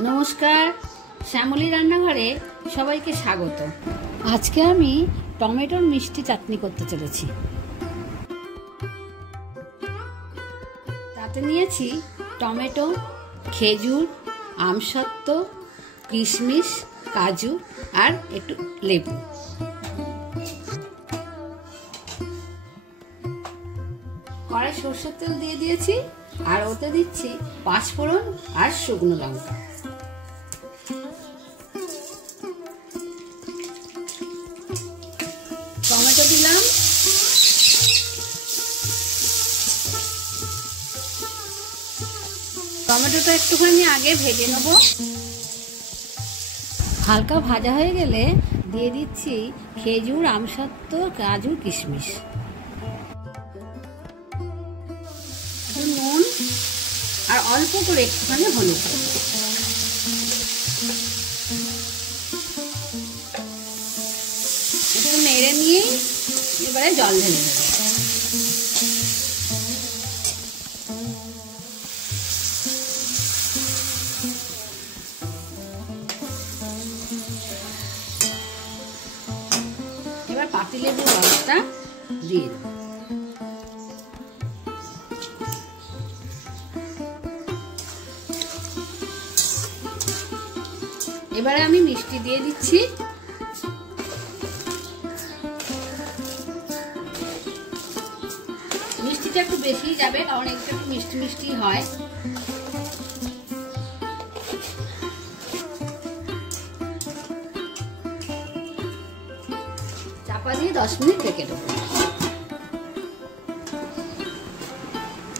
নমস্কার, শ্যামলী রান্নাঘরে সবাইকে স্বাগত। আজকে আমি টমেটোর মিষ্টি চাটনি করতে চলেছি। তাতে নিয়েছি টমেটো, খেজুর, আমসত্ত্ব, কিশমিশ, কাজু আর একটু লেবু। কড়াই সরষের তেল দিয়ে দিয়েছি আর ওতে দিচ্ছি পাঁচফোড়ন আর শুকনো লঙ্কা। টমেটো দিলাম, টমেটোটা একটুখানি আগে ভেজে নেব। হালকা ভাজা হয়ে গেলে দিয়ে দিচ্ছি খেজুর, আমসত্ত্ব, কাজু, কিশমিশ, নুন আর অল্প করে একটুখানি হলুদ। একটু নেড়ে নিয়ে এবারে জল ঢেলে দেব। এবার পাতিলেবুর রসটা দিয়ে দেব। এবারে আমি মিষ্টি দিয়ে দিচ্ছি। মিষ্টিটা একটু বেশি যাবে কারণ এটা একটু মিষ্টি মিষ্টি হয়। চাপা দিয়ে 10 মিনিট রেখে দেবো।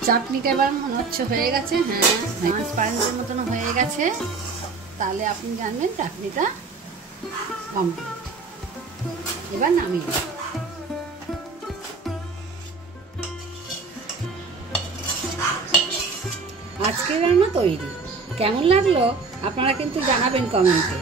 চাটনিটা এবার মনে হচ্ছে হয়ে গেছে। হ্যাঁ, ট্রান্সপারেন্টের মতন হয়ে গেছে। তাহলে আপনি জানবেন চাটনিটা কমপ্লিট। এবার নামিয়ে দেব। আজকের রান্না তৈরি। কেমন লাগলো আপনারা কিন্তু জানাবেন কমেন্টে।